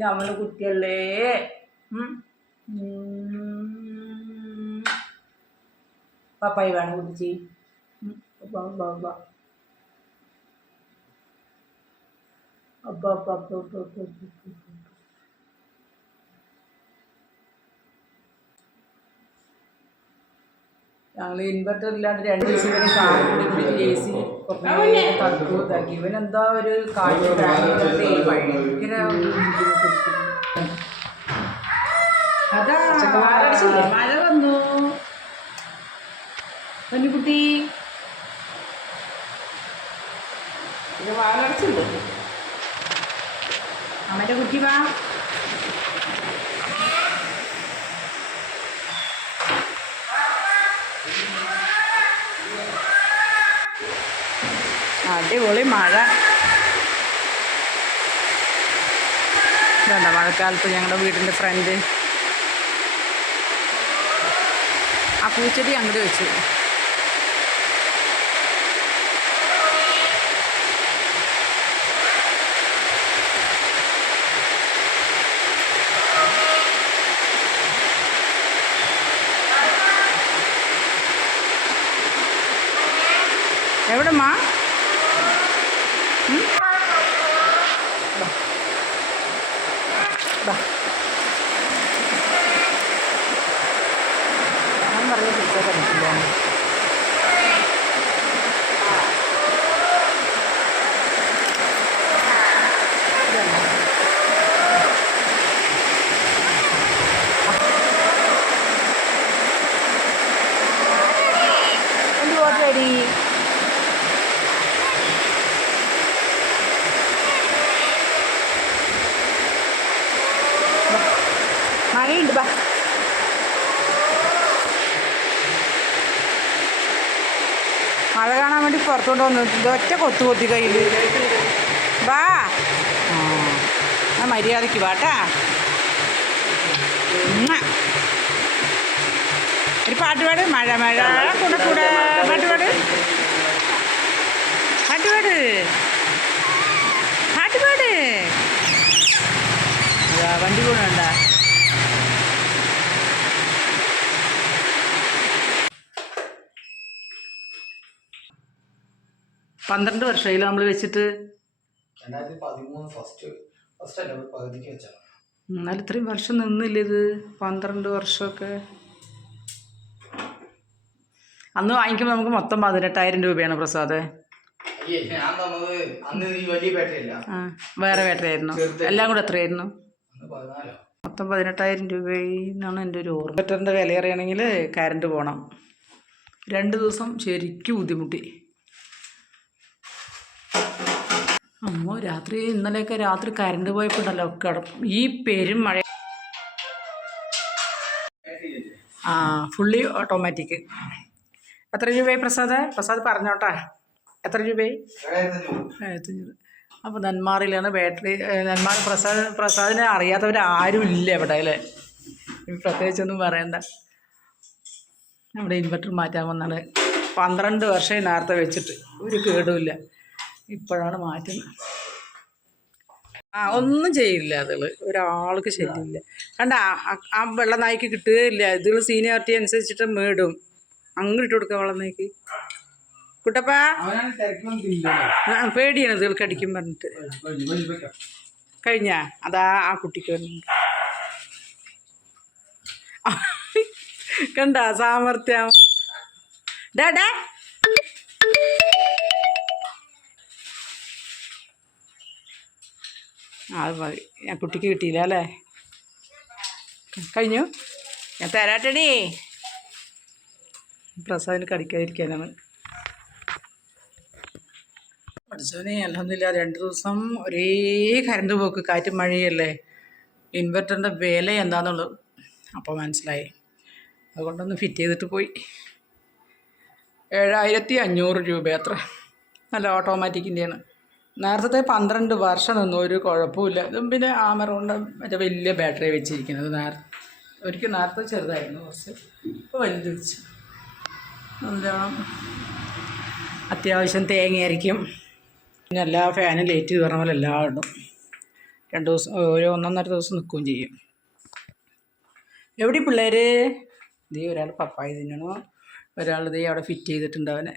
नाम कुल पपाई वे कुछ अब अब अब अब अब अब अब अब ഞങ്ങൾ ഇൻവെർട്ടർ ഇല്ലാണ്ട് രണ്ട് ദിവസം വരെ കാറ്റ് എ സി കുറേ തണുത്തു ഇതാക്കി. ഇവനെന്താ ഒരു കാറ്റ് ഭയങ്കര അതാ മഴ വന്നു. പൊന്നുകുട്ടി. ഇത് വാലടച്ചുണ്ട് അമ്മന്റെ കുട്ടി വാ. അടിപൊളി മഴ വേണ്ട മഴക്കാലത്ത് ഞങ്ങളുടെ വീടിന്റെ ഫ്രണ്ട് ആ പൂച്ചെടി അങ്ങോട്ട് വെച്ചു? ദാ. ദാ. ഞാൻ പറഞ്ഞ പിടിച്ചാൽ പഠിക്കില്ല മഴയുണ്ട് ബാ മഴ കാണാൻ വേണ്ടി പുറത്തോട്ട് വന്നു. ഒറ്റ കൊത്തു കൊത്തി കയ്യിൽ. ബാ. ആ മര്യാദയ്ക്ക് വാട്ടാ. ഒരു പാട്ടുപാട് മഴ മഴ. കൂടെ കൂടെ. പാട്ടുപാട് പാട്ടുപാട് പാട്ടുപാട് വണ്ടി കൂടെ പാട് അതാ വണ്ടി പോകണ്ട പന്ത്രണ്ട് വർഷമായില്ല നമ്മൾ വെച്ചിട്ട്? രണ്ടായിരത്തി പതിമൂന്ന് ഫസ്റ്റ് ഫസ്റ്റ് അല്ല ഒരു പകുതിക്ക് വെച്ചാണ് എന്നാലും ഇത്രയും വർഷം നിന്നില്ല ഇത്? പന്ത്രണ്ട് വർഷമൊക്കെ. അന്ന് വാങ്ങിക്കുമ്പോൾ നമുക്ക് മൊത്തം പതിനെട്ടായിരം രൂപയാണ് പ്രസാദ്. വേറെ വേട്ടയായിരുന്നു എല്ലാം കൂടെ എത്രയായിരുന്നു? മൊത്തം പതിനെട്ടായിരം രൂപയെന്നാണ് എന്റെ ഒരു ഓർമ്മ. ഇൻവെർട്ടറിന്റെ വില അറിയണമെങ്കിൽ കറണ്ട് പോകണം രണ്ട് ദിവസം ശരിക്കും ബുദ്ധിമുട്ടി. അമ്മോ രാത്രി ഇന്നലെയൊക്കെ രാത്രി കരണ്ട് പോയപ്പോണ്ടല്ലോ കിട ഈ പെരും മഴ ആ ഫുള്ളി ഓട്ടോമാറ്റിക് എത്ര രൂപയായി പ്രസാദ്? പ്രസാദ് പറഞ്ഞോട്ടാ. എത്ര രൂപയായി? ആയിരത്തഞ്ഞൂറ്. അപ്പോൾ നെന്മാറിലാണ് ബാറ്ററി നന്മാർ പ്രസാദ് പ്രസാദിനെ അറിയാത്തവരാരും ഇല്ല ഇവിടെ അല്ലേ? പ്രത്യേകിച്ചൊന്നും പറയണ്ട. നമ്മുടെ ഇൻവെർട്ടർ മാറ്റാൻ വന്നാണ്. പന്ത്രണ്ട് വർഷം നേരത്തെ വെച്ചിട്ട്. ഒരു കേടുമില്ല ഇപ്പോഴാണ് മാറ്റുന്നത് ആ ഒന്നും ചെയ്യില്ല അതുകൾ ഒരാൾക്ക് ശല്യമില്ല. കണ്ട ആ വെള്ള നായ്ക്ക് കിട്ടുകയില്ല. ഇതുകൾ സീനിയോറിറ്റി അനുസരിച്ചിട്ട് മേടും. അങ്ങോട്ട് ഇട്ട് കൊടുക്കുക വെള്ളം നായ്ക്ക്. കുട്ടപ്പാ? പേടിയാണ് ഇതുകൾക്ക് അടിക്കും പറഞ്ഞിട്ട്. കഴിഞ്ഞ? അതാ ആ കുട്ടിക്ക് വന്നിട്ട് കണ്ട സാമർത്ഥ്യം ഡാ ഡാ. ആ മതി. ആ കുട്ടിക്ക് കിട്ടിയില്ല അല്ലേ? കഴിഞ്ഞു? ഞാൻ തരാട്ടടി. പ്രസാദിന് കടിക്കാതിരിക്കാനാണ് പഠിച്ചവനെ അലഹമില്ല രണ്ട് ദിവസം ഒരേ കരണ്ട് പോക്ക് കാറ്റും മഴയല്ലേ ഇൻവെർട്ടറിന്റെ വില എന്താണെന്നുള്ളത് അപ്പോൾ മനസ്സിലായി. അതുകൊണ്ടൊന്ന് ഫിറ്റ് ചെയ്തിട്ട് പോയി. ഏഴായിരത്തി അഞ്ഞൂറ് രൂപ അത്ര. നല്ല ഓട്ടോമാറ്റിക്കിന്റെയാണ് നേരത്തെ പന്ത്രണ്ട് വർഷം നിന്നു ഒരു കുഴപ്പമില്ല ഇതും പിന്നെ ആമറോണ്ട് മറ്റേ വലിയ ബാറ്ററി വെച്ചിരിക്കുന്നത് നേര ഒരിക്കൽ നേരത്തെ ചെറുതായിരുന്നു കുറച്ച്. ഇപ്പോൾ വലുത് വെച്ച്. അത്യാവശ്യം തേങ്ങയായിരിക്കും. പിന്നെ എല്ലാ ഫാനും ലേറ്റ് കയറണ പോലെ എല്ലാം ഇടും. രണ്ട് ദിവസം ഒരു ഒന്നൊന്നര ദിവസം നിൽക്കുകയും ചെയ്യും. എവിടെ പിള്ളേർ ദേ ഒരാൾ പപ്പായി തിന്നണു. ഒരാൾ ദേ അവിടെ ഫിറ്റ് ചെയ്തിട്ടുണ്ട് അവനെ.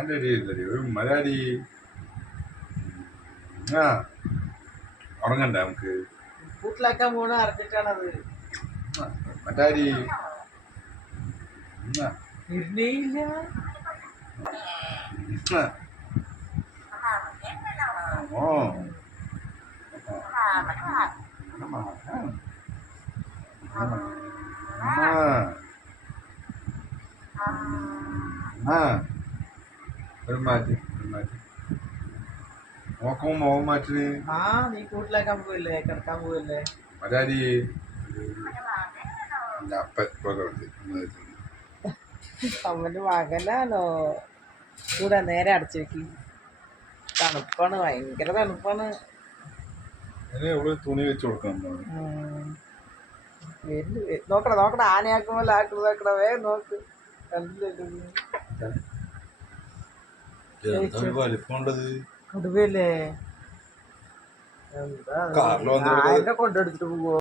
വേണ്ടടി ഇല്ലടി ഒരു മലയാളി ആ ഉറങ്ങണ്ടേ നമുക്ക് കൂട്ടിലാക്കാൻ പോണ അറിഞ്ഞിട്ടാണത് ആ, മറ്റാരി ആ, ഇരുന്നേയില്ല ആ. ഓ ആ ഒരു മാറ്റി ഒരു മാറ്റി നോക്കുമ്പോ മോഹം മാറ്റിന്. ആ നീ കൂട്ടിലാക്കാൻ പോയില്ലേ? കിടക്കാൻ പോയില്ലേ? അപ്പൻ പോകരുത് അമ്മന്റെ മകനാണോ? കൂടെ നേരെ അടച്ചു വെക്കി. തണുപ്പാണ് ഭയങ്കര തണുപ്പാണ്. ഇവിടെ തുണി വെച്ച് കൊടുക്കണം നോക്കണ നോക്കണ ആനയാക്കുമ്പോൾ വേഗം നോക്ക്. കണ്ടില്ലല്ലോ ആരുടെ കൊണ്ടെടുത്തിട്ട് പോവോ?